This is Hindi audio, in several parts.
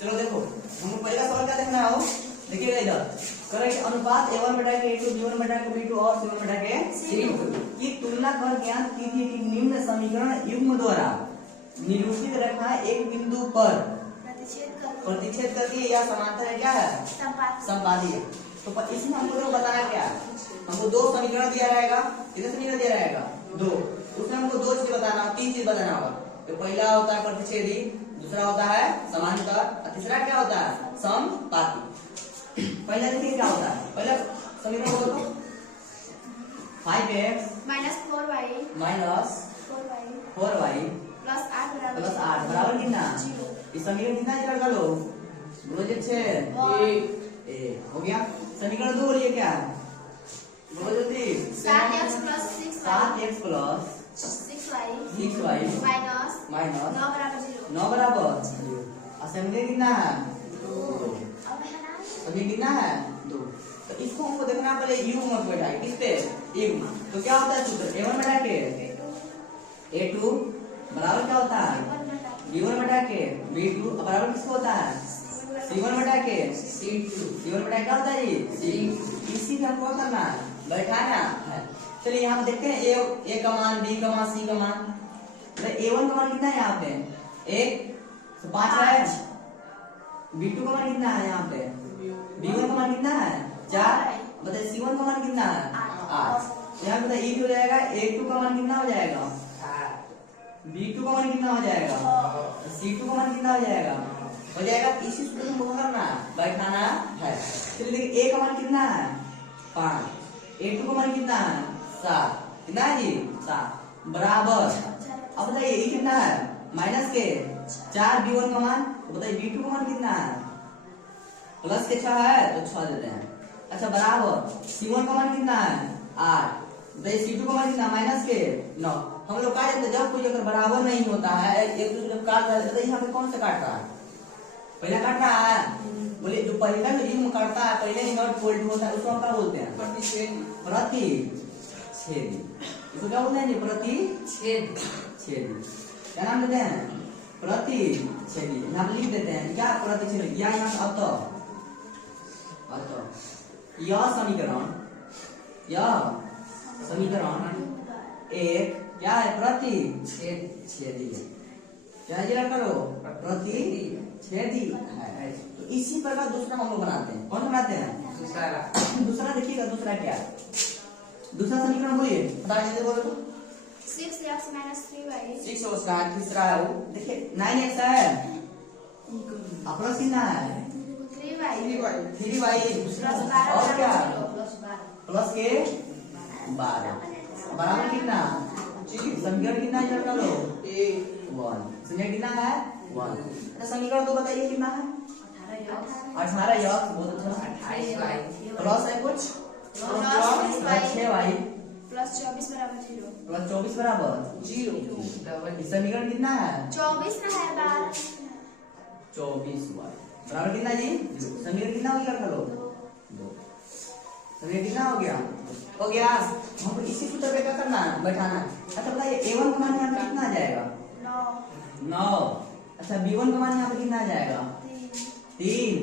चलो देखो हमको पहला सवाल क्या देखना है, देखिएगा इधर करें कि अनुपात a1 बटा के a2 b1 बटा के b2 और c1 बटा के c2 की तुलना कर ज्ञात की थी कि निम्न समीकरण युग्म द्वारा निरूपित रेखा एक बिंदु पर प्रतिच्छेद करके या समांतर है, क्या है, संपाती है। तो इसमें हमको जो बताया क्या, हमको दो समीकरण दिया रहेगा, कितने समीकरण दिया रहेगा, दो। उसमें हमको दो चीज बताना, तीन चीज बताना होगा। तो पहला होता है प्रतिच्छेदी, दूसरा होता है समांतर और तीसरा क्या होता है, समपाती। पहला देखिए क्या होता है, पहला समीकरण बोलो तो 5x माइनस 4y प्लस 8 बराबर कितना, इस समीकरण कितना निकाल लो, बोलो जी 6 हो गया। समीकरण 2 बोलिए क्या, बोलो जल्दी, 7x प्लस 6y माइनस 9 बराबर। और समीकरण कितना है, समीकरण कितना है, 2। तो इसको हमको देखना पहले युग्म में बैठाए, किस पे, युग्म। तो क्या होता है सूत्र, a1 बटा के a2 बराबर क्या होता है, b1 बटा के b2 बराबर किसको होता है, c1 बटा के c1 बटा क्या होता है जी, c। इसी का क्या करना है, बैठाना है। चलिए यहाँ पे देखते हैं a का मान, b का मान, c का मान। तो a1 का मान कितना है यहाँ पे, 1 5 है। b2 का मान कितना है यहाँ पे, b1 का मान कितना है 4। बताइए c1 का मान कितना है 8। यहाँ पे ये हो जाएगा, a2 का मान कितना हो जाएगा, b2 का मान कितना हो जाएगा, c2 का मान कितना हो जाएगा, इसी सूत्र में करना बैठाना है। चलिए देखिए a का मान कितना है 5, a2 का मान कितना है 7, कितना है जी 7 बराबर। अब बताइए ये कितना है, माइनस के 4 b1 का मान, बताइए b2 का मान कितना है, प्लस के 6 है तो 6 देते हैं। अच्छा बराबर c1 का मान कितना है 8, बताइए c2 का मान कितना, माइनस के 9। हम लोग क्या जानते, जब कोई अगर बराबर नहीं होता है, एक दूसरे जब काट रहा है तो यहाँ पे कौन सा काट रहा है, पहला काट रहा है, बोले जो पहला जो युग्म काटता है, पहले नॉट इक्वल टू होता है, उसको हम क्या बोलते हैं, प्रतिच्छेदी। इसको क्या बोलते हैं जी, प्रतिच्छेदी। क्या नाम देते हैं, प्रतिच्छेदी। यहाँ पे लिख देते हैं क्या, प्रतिच्छेदी। या यहाँ अतः यह समीकरण एक क्या है, प्रतिच्छेदी। क्या जी करो, प्रतिच्छेदी है। तो इसी प्रकार दूसरा हम लोग बनाते हैं, कौन बनाते हैं, दूसरा देखिएगा, दूसरा क्या है, दूसरा समीकरण बोलिए, बता दीजिए, बोलो तो 6x minus 3y 6 उसका तीसरा है वो, देखिए 9x है, प्लस कितना है 3y और क्या प्लस के 12 बराबर कितना, समीकरण कितना है कर लो 1, समीकरण कितना है 1। अच्छा समीकरण तो बताइए कितना है 18 यह बहुत अच्छा 28y प्लस है कुछ 6y प्लस 24 बराबर 0, प्लस 24 बराबर 0। समीकरण कितना है 24 ना है 12, 24y बराबर कितना जी, समीकरण कितना हो गया कर लो 2। समीकरण कितना हो गया हमको इसी सूत्र पे क्या करना है, बैठाना। अच्छा बताइए a1 का मान यहाँ पे कितना आ जाएगा 9। अच्छा b1 का मान यहाँ पे कितना आ जाएगा 3।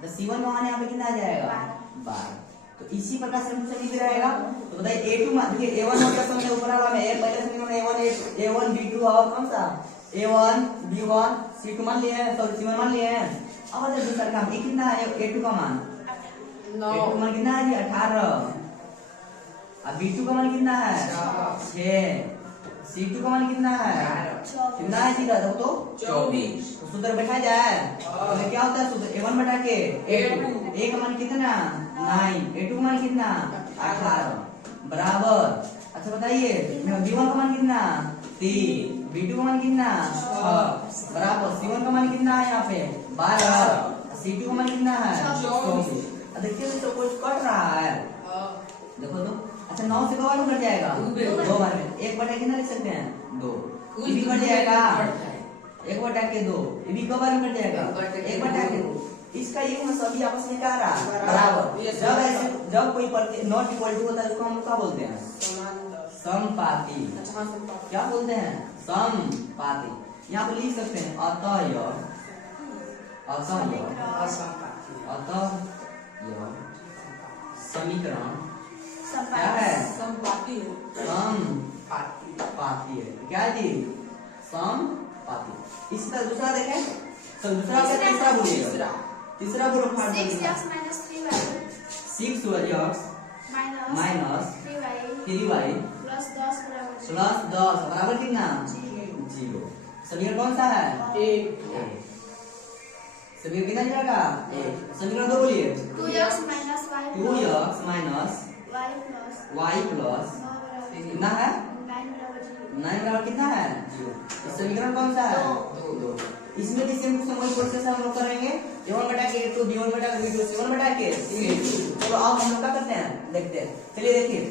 तो c1 का मान यहाँ पे कितना आ जाएगा 12। तो इसी प्रकार से हम लिख रहेगा। तो बताइए a2 मान, देखिए a1 का समझ ऊपर वाला में पहले समीकरण a1 b2 और कौन सा a1 b1 c2 मान लिए हैं, सॉरी c1 मान लिए हैं। अब जब दूसरा काम ये कितना है a2 का मान 9, a2 का मान कितना है जी 18। अब b2 का मान कितना है 6, c2 का मान कितना है कितना है जी, देखो तो 24। तो सूत्र बैठा जाए तो क्या होता है सूत्र a1 बटा के a2, a का मान कितना 9, a2 का मान कितना 18 बराबर। अच्छा बताइए b1 का मान कितना 3, b2 का मान कितना 6 बराबर, c1 का मान कितना है यहाँ पे 12, c2 का मान कितना है 24। देखिए तो कुछ कट रहा है, देखो तो। अच्छा 9 से 2 बार कट जाएगा 2 बार में, 1 बटा कितना लिख सकते हैं 2, ये भी कट जाएगा 1 बटा के 2, ये भी कब बार कट जाएगा 1 बटा के 2। इसका युग्म सभी आपस में क्या रहा बराबर। जब ऐसे जब कोई नॉट इक्वल टू होता है उसको हम क्या बोलते हैं समपाती। क्या बोलते हैं समपाती। यहाँ पे लिख सकते हैं अतः अतः यह समीकरण क्या है? संपाती है। समपाती है। क्या है जी? समपाती। इसी तरह दूसरा देखें तो दूसरा क्या? तीसरा बोलिएगा। तीसरा बोलो फाड़ 6x minus 3y 6x minus 3y 3y plus 10 बराबर 0। प्लस 10 बराबर कितना? 0। समीकरण कौन सा है? एक समीकरण कितना जाएगा? समीकरण दो बोलिए। 2x minus y 2x minus y y plus plus 9 बराबर कितना है? 9 बराबर 0। 9 बराबर कितना है? 0। समीकरण कौन सा है? 2। इसमें भी सेम टू सेम वही प्रोसेस हम लोग करेंगे। a1 बटा के a2 b1 बटा के b2 c1 बटा के c2। चलो अब हम लोग क्या करते हैं देखते हैं। चलिए देखिए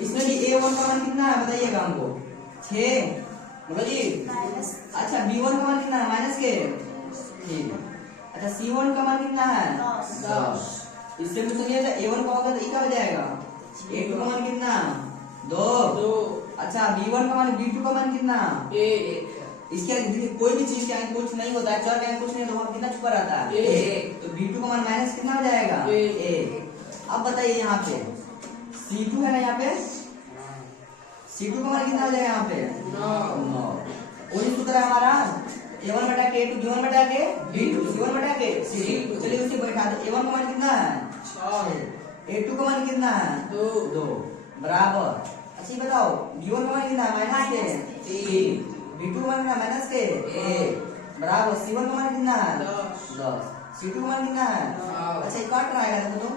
इसमें भी a1 का मान कितना है बताइएगा हमको। 6 बोलो जी। माइनस अच्छा b1 का मान कितना है? माइनस के 3। अच्छा c1 का मान कितना है? 10। इससे पूछ लिया था a1 का होगा तो e का हो जाएगा। a2 का मान कितना? 2। अच्छा b1 का मान b2 का मान कितना? एक इसके आगे देखिए कोई भी चीज के आगे कुछ नहीं होता है, चर के आगे कुछ नहीं तो वहां कितना छुपा रहता है? 1। तो b2 का मान माइनस कितना हो जाएगा? 1। अब बताइए यहाँ पे c2 है ना, यहाँ पे c2 का मान कितना हो जाएगा? यहाँ पे 9। वही सूत्र है हमारा a1 बटा के a2 b1 बटा के b2 c1 बटा के c2। चलिए उसे बैठा दो। a1 का मान कितना है? 6। a2 का मान कितना है? 2 बराबर। अच्छा ये बताओ b1 का मान कितना है? माइनस के 3। b2 का मान कितना है? माइनस के 1 बराबर। c1 का मान कितना है? 10। c2 का मान कितना है? अच्छा ये कट रहेगा देखो तो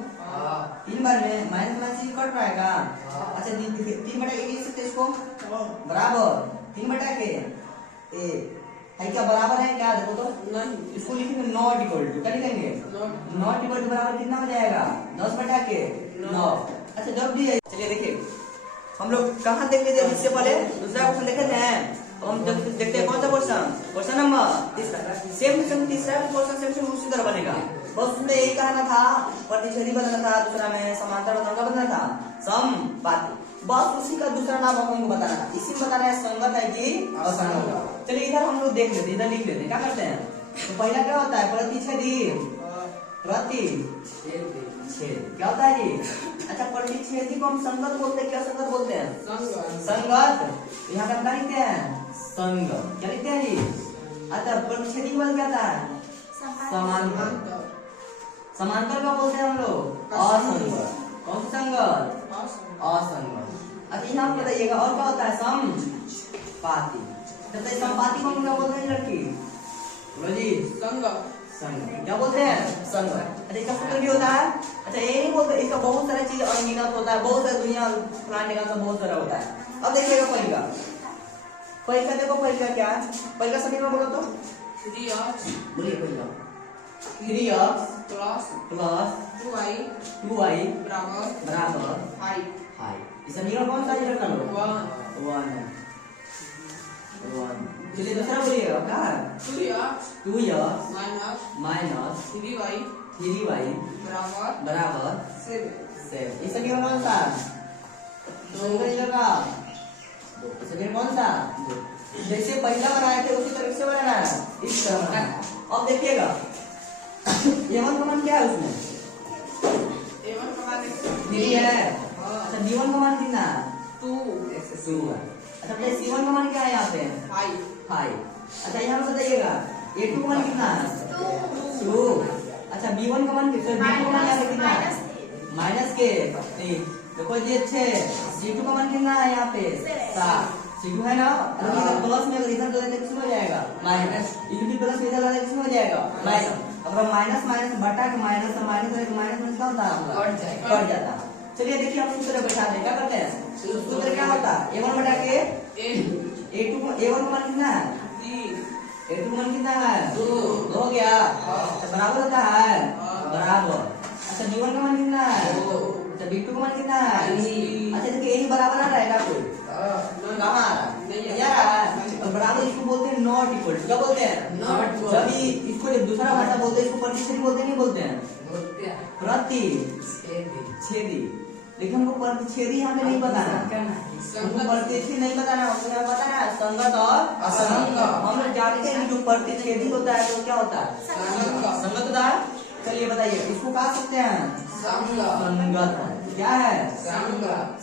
3 बार में माइनस माइनस ये कट रहेगा। अच्छा 3 बटा के लिख सकते हैं इसको बराबर 3 बटा के ए है क्या बराबर है क्या देखो तो नहीं इसको लिखेंगे नॉट इक्वल टू। क्या लिखेंगे? नॉट इक्वल टू बराबर कितना हो जाएगा? 10 बटा के 9। अच्छा जब भी है चलिए देखिए हम लोग कहाँ देख लेते हैं इससे पहले दूसरा क्वेश्चन देखे थे। तो हम देखते हैं कौन सा क्वेश्चन? क्वेश्चन नंबर तीसरा। सेम टू सेम तीसरा क्वेश्चन सेम टू उसी तरह बनेगा। बस उसमें यही कहना था प्रतिच्छेदी बनाना था, दूसरा में समांतर बनाना था, समपाती। बस उसी का दूसरा नाम हमको बताना था। इसी में बताना है संगत है कि असंगत। चलिए इधर हम लोग देख लेते हैं, इधर लिख लेते हैं। क्या करते हैं तो पहला क्या होता है? प्रतिच्छेदी प्रतिच्छेद क्या होता है जी? अच्छा प्रतिच्छेदी को हम संगत बोलते हैं कि असंगत बोलते हैं? संगत। यहाँ पे हम क्या लिखते हैं? संगत। क्या लिखते हैं जी? अच्छा प्रतिच्छेदी के बाद क्या आता है? समांतर। समांतर का बोलते हैं हम लोग असंगत। कौन सी संगत? असंगत। अच्छा यहाँ बताइएगा और क्या होता है? समपाती। तो समपाती को हम क्या बोलते हैं लड़की? बोलो जी। संगत संगत। क्या बोलते हैं? संगत। अच्छा इसका सूत्र भी होता है। अच्छा ये नहीं बोलते, इसका बहुत सारी चीज अनगिनत होता है, बहुत सारी दुनिया फलाने का बहुत सारा होता है। अब देखिएगा पहिला देखो पहिला क्या है? पहिला समीकरण बोलो तो 3x बोलिए पहिला 3x plus plus 2y 2y बराबर बराबर 5 इस समीकरण कौन सा इधर कर लो? 1 1 है 1। चलिए दूसरा बोलिएगा क्या है? 2x माइनस 3y 3y बराबर 7 इस समीकरण कौन सा? समीकरण का समीकरण कौन सा? जैसे पहला बनाए थे उसी तरह से बनाना है, इस तरह बनाना है। अब देखिएगा a1 का मान क्या है उसमें? a1 का मान 3 है। अच्छा b1 का मान कितना है? 2 है। अच्छा c1 का मान क्या है यहाँ पे? 5। अच्छा यहाँ पे बताइएगा a2 का मान कितना है? 2। अच्छा b1 का मान कितना है? b2 का मान यहाँ पे कितना है? माइनस के 3। देखो जी अच्छे c2 का मान कितना है यहाँ पे? 7। c2 है ना? अगर प्लस में अगर इधर डालेंगे किसमें हो जाएगा? माइनस। इधर भी प्लस में इधर डालेंगे किसमें हो जाएगा? माइनस। अगर माइनस माइनस बटा के माइनस और माइनस में क्या होता है? कट जाता है। चलिए देखिए आप सूत्र बैठा दें। क्या करते हैं? सूत्र क्या होता है? a1 बटा के a2 a1 का मान कितना है? 3 a2 का मान कितना है? 2 हो गया। अच्छा बराबर होता है बराबर। अच्छा b1 का मान कितना है? 2। अच्छा b2 का मान कितना है? 3। अच्छा देखिए यही बराबर आ रहेगा कोई कहाँ आ रहा है? नहीं आ रहा है। तो बराबर इसको बोलते हैं नॉट इक्वल टू। क्या बोलते हैं? Not equal। जब इसको जब दूसरा भाषा बोलते हैं इसको प्रतिच्छेदी बोलते हैं नहीं बोलते हैं? प्रतिच्छेदी। लेकिन हमको प्रतिच्छेदी यहाँ पे नहीं बताना, हमको प्रतिच्छेदी नहीं बताना, हमको यहाँ बताना है संगत और असंगत। हम लोग जानते हैं कि जो प्रतिच्छेदी होता है तो क्या होता है, संगत होता है। चलिए बताइए इसको कहा सकते हैं, संगत। क्या है,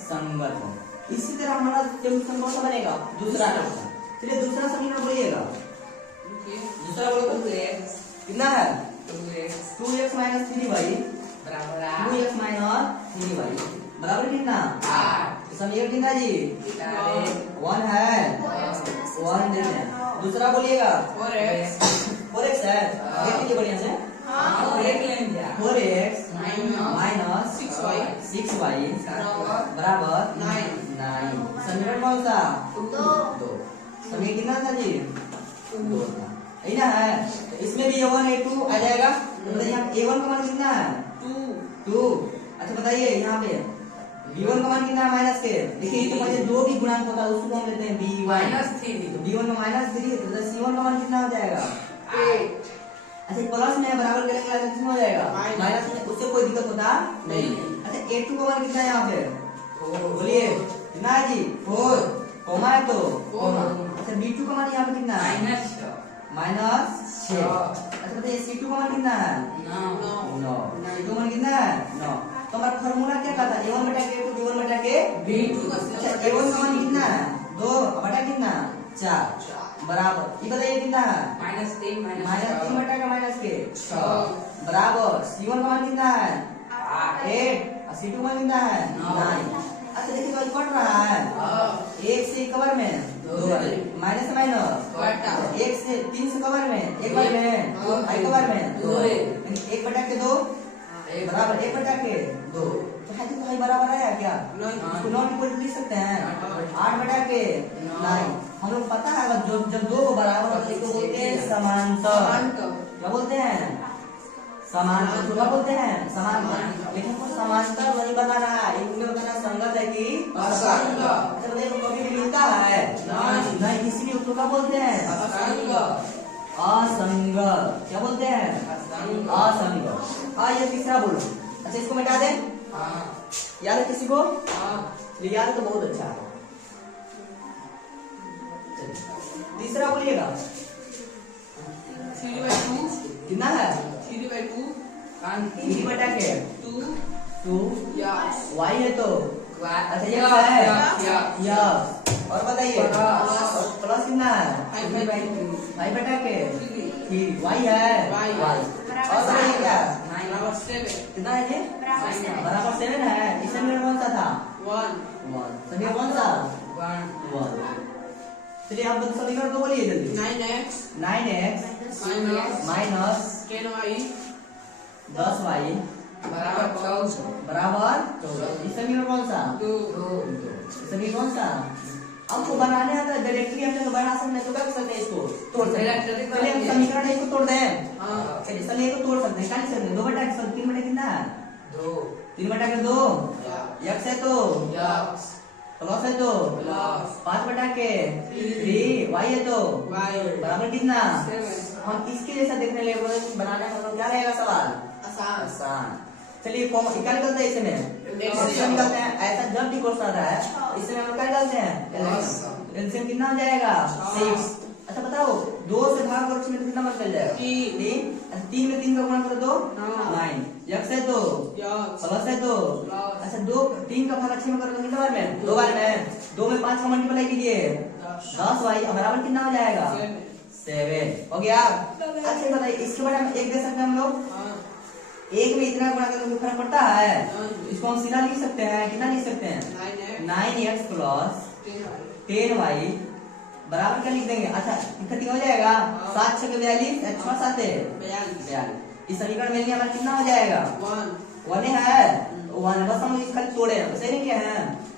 संगत। इसी तरह हमारा समीकरण कौन सा बनेगा, दूसरा। चलिए दूसरा समीकरण बोलिएगा, दूसरा बोलो तो कितना है, 2x माइनस 3y बराबर 2x माइनस 3y बराबर कितना, समीकरण कितना जी, 1 है, 1 देते हैं। दूसरा बोलिएगा 4x है, देख लीजिए बढ़िया से, 4x माइनस 6y बराबर 9। समीकरण कौन सा, 2। समीकरण कितना था जी, 2 था, यही ना है। इसमें भी a1 a2 आ जाएगा, तो यहाँ a1 का मान कितना है, 2। अच्छा बताइए यहाँ पे b1 का मान कितना है, माइनस के। देखिए इसके पीछे जो भी गुणांक होता है उसको हम लेते हैं b1, b1 का माइनस 3, तो c1 का मान कितना हो जाएगा, 8। अच्छा प्लस में बराबर करेंगे तो कितना हो जाएगा, माइनस में, उससे कोई दिक्कत होता नहीं। अच्छा a2 का मान कितना है यहाँ पे, बोलिए कितना है जी, 4, कोमा है तो अच्छा b2 का मान यहाँ पे कितना है, माइनस 6। अच्छा बताइए c2 का मान कितना है, 9। c2 का मान कितना है, 9। तो हमारा फार्मूला क्या कहता है, a1 बटा के a2 b1 बटा के b2। अच्छा a1 का मान कितना है, 2 बटा कितना 4 बराबर, ये बताइए कितना है, -3 बटा का माइनस के 6 बराबर। c1 का मान कितना है, 8 और c2 का मान कितना है, 9। अच्छा देखिए तो कट रहा है, 1 से कवर में 2 माइनस से माइनस, 1 से 3 से कवर में 1 बार में, 2 कवर में 2, 1 बटा के 2 बराबर 1 बटा के 2। तो है तो बराबर है क्या, इसको नॉट इक्वल लिख सकते हैं, 8 बटा के 9। हम लोग पता है जब दो को बराबर होता है तो बोलते हैं समांतर, क्या बोलते हैं, समांतर। तो क्या बोलते हैं, समांतर। लेकिन हमको समांतर नहीं बताना है, इनमें बताना संगत है कि असंगत। अच्छा बताइए तो कभी भी मिलता है नहीं, इसलिए उसको क्या बोलते हैं, असंगत। क्या बोलते हैं, असंगत। ये तीसरा बोलो। अच्छा इसको मिटा दे, याद है किसी को, याद है तो बहुत अच्छा है। तीसरा बोलिएगा 3/2 कितना है, 3/2 3 बटा के 2 यस y है तो अच्छा ये यस है यस यस। और बताइए प्लस कितना है, 5 बटा के 3 y है y। और बताइए क्या, बराबर 7 कितना है ये, बराबर 7 है। इसमें मेरा कौन सा था, 1 सभी कौन सा 1। चलिए आप समीकरण को बोलिए जल्दी, 9x 9x minus 10y 10y बराबर 14 बराबर 14। इस समीकरण कौन सा, 2 समीकरण कौन सा, हमको बनाने आता है डायरेक्टली, हम लोग बना सकते हैं तो क्या कर सकते हैं, इसको तोड़ सकते हैं। चलिए हम समीकरण एक को तोड़ दें, चलिए समीकरण को तोड़ सकते हैं, क्या लिख सकते हैं, 2 बटा 3 बटा कितना है 2 3 बटा के 2 x है तो यस प्लस है तो प्लस 5 बटा के 3 y है तो y बराबर कितना। 7 हम इसके जैसा देखने लगे बनाने में क्या रहेगा सवाल, आसान आसान। चलिए क्या निकलता है इसमें, निकलते हैं। ऐसा जब भी क्वेश्चन आता है इसमें हम क्या निकालते हैं, एलसीएम कितना हो जाएगा 6। अच्छा बताओ 2 से भाग करो इसमें कितना निकल जाएगा 3। 3 में 3 का गुणा करो तो 9 x है तो यस प्लस है तो अच्छा 3 का भाग 6 में करो तो कितने बार में, 2 बार में। 2 में 5 का मल्टीप्लाई कीजिए 10 y बराबर कितना हो जाएगा 7 हो गया। अच्छा बताइए इसके बाद हम एक दे सकते हैं हम लोग, एक में इतना गुणा करने में फर्क पड़ता है, इसको हम सीधा लिख सकते हैं, कितना लिख सकते हैं 9x प्लस 10y बराबर क्या लिख देंगे। अच्छा इकट्ठी हो जाएगा 7 6 42 6 7 42। इस समीकरण में हमारा कितना हो जाएगा 1 है 1, बस हम इसका तोड़े सही नहीं किया है।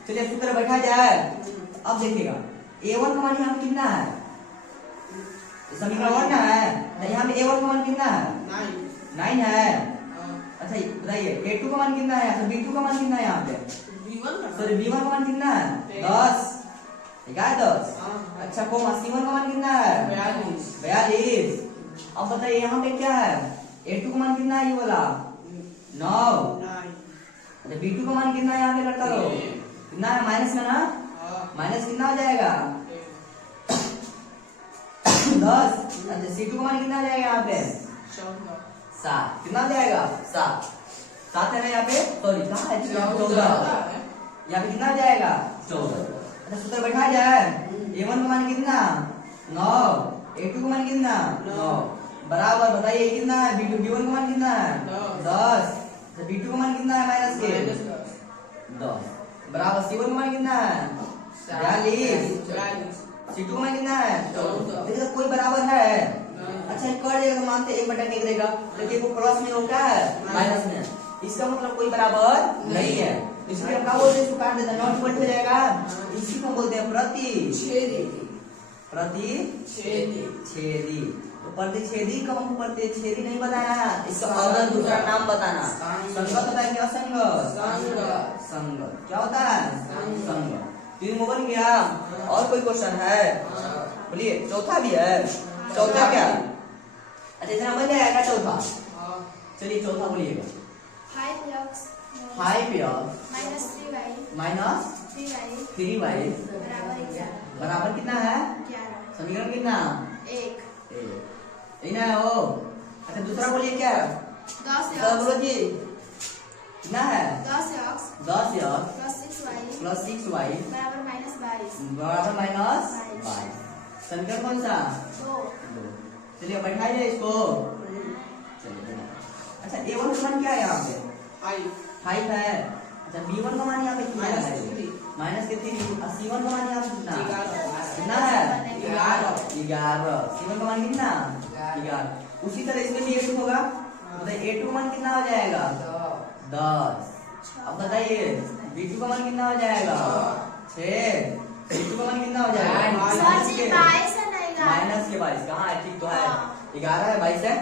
चलिए सूत्र बैठा जाए। अब देखिएगा a1 का मान यहाँ पे कितना है, समीकरण 1 ना है तो यहाँ पे a1 का मान कितना है 9 है। अच्छा बताइए a2 का मान कितना है, अच्छा b2 का मान कितना है यहाँ पे, सॉरी b1 का मान कितना है 10 10। अच्छा कोमा c1 का मान कितना है 42। अब बताइए यहाँ पे क्या है a2 का मान कितना है, ये वाला 9। अच्छा B2 का मान कितना है यहाँ पे लड़का लोग? कितना है? माइनस में ना? माइनस कितना हो जाएगा? 10। अच्छा C2 का मान कितना हो जाएगा यहाँ पे? 7। कितना हो जाएगा? 7। 7 है ना यहाँ पे? सॉरी कहाँ है? 14। यहाँ पे कितना हो जाएगा? 14। अच्छा सूत्र बैठा जाए। A1 का मान कितना? 9। A2 का मान कितना? 9। बराबर बताइए कितना है? B1 का मान कितना है? 10। B2 का मान कितना है माइनस के? 10। बराबर C1 का मान कितना है? 42। C2 का मान कितना है? 14। देखिए तो कोई बराबर है? अच्छा कर देगा तो मानते 1/1 देगा, लेकिन वो प्लस में होता है माइनस में, इसका मतलब कोई बराबर नहीं है। इसलिए हम क्या बोलते हैं? इसको काट देते हैं, नॉट इक्वल हो जाएगा। इसी को हम बोलते हैं प्रतिच्छेदी। प्रतिच्छेदी। तो प्रतिच्छेदी का हमको प्रतिच्छेदी नहीं बताना, इसका अदर दूसरा नाम बताना। संगत होता है क्या? संगत। संगत क्या होता है? संगत। 3 बन गया। और कोई क्वेश्चन है? बोलिए। चौथा भी है? चौथा क्या? अच्छा इतना बन जाएगा चौथा? चलिए चौथा बोलिएगा। 5x 5x minus 3y minus 3y बराबर 11। बराबर कितना है? 11। समीकरण कितना? 1। यही ना है वो। अच्छा दूसरा बोलिए क्या? 10x बोलो जी। कितना है? 10x 10x plus 6y plus 6y बराबर -22। बराबर माइनस 22। समीकरण कौन सा? 2। चलिए बैठाइए इसको। चलिए अच्छा A1 का मान क्या है यहाँ पे? 5 है। अच्छा B1 का मान यहाँ पे कितना है? माइनस के 3। और C1 का मान यहाँ पे कितना? कितना है? 11। C1 का मान कितना? 11। उसी तरह इसमें भी A2 होगा। बताइए A2 का मान कितना हो जाएगा? 10। अब बताइए B2 का मान कितना हो जाएगा? 6। B2 का मान कितना हो जाएगा? सर जी 22 है नहीं यार। माइनस के 22। कहाँ है? ठीक तो है। 11 है 22 है।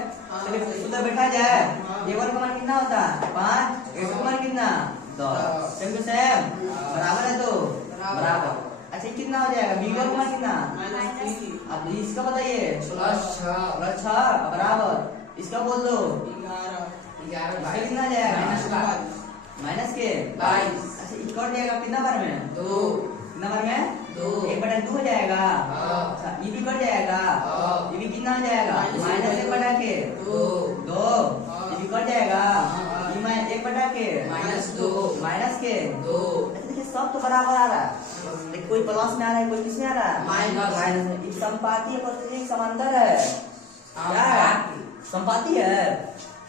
चलिए उधर बैठा जाए। A1 का मान कितना होता है? 5। A2 का मान कितना? 10। सेम टू सेम बराबर है तो बराबर। अच्छा कितना हो जाएगा? B1 का मान कितना? अब इसका बताइए। प्लस 6 बराबर। इसका बोल दो। इसका कितना आ जाएगा? माइनस के 22। अच्छा ये कट जाएगा कितना बार में? 2। कितना बार में? 2। 1/2 हो जाएगा। अच्छा ये भी कट जाएगा। ये भी कितना हो जाएगा? माइनस 1/के 2। ये भी कट जाएगा। ये 1/के माइनस के 2। अच्छा देखिए सब तो बराबर आ रहा है, लेकिन कोई प्लस में आ रहा है, कोई किस में आ रहा है? माइनस में। ये समपाती है, प्रतिच्छेदी समांतर है। क्या है? समपाती है।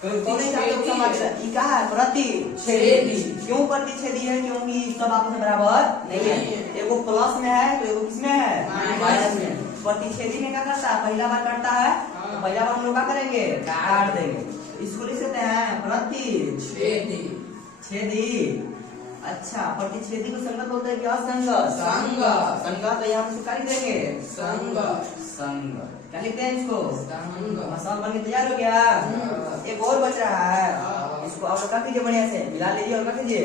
कौन सा समांतर है? ये क्या है? प्रतिच्छेदी। क्यों प्रतिच्छेदी है? क्योंकि सब आपस में बराबर नहीं है। एगो प्लस में है तो एगो किसमें है? माइनस में। प्रतिच्छेदी में क्या करता है? पहला बार काटता है तो पहला बार हम लोग क्या करेंगे? काट देंगे। इसको लिख सकते हैं प्रतिच्छेदी। अच्छा प्रतिच्छेदी को संगत बोलते हैं कि असंगत? संगत तो यहाँ से लिख देंगे संगत। क्या लिखते हैं इसको? मसाला बन के तैयार हो गया। एक और बच रहा है, इसको आप कर दीजिए बढ़िया से, मिला लीजिए और कर दीजिए।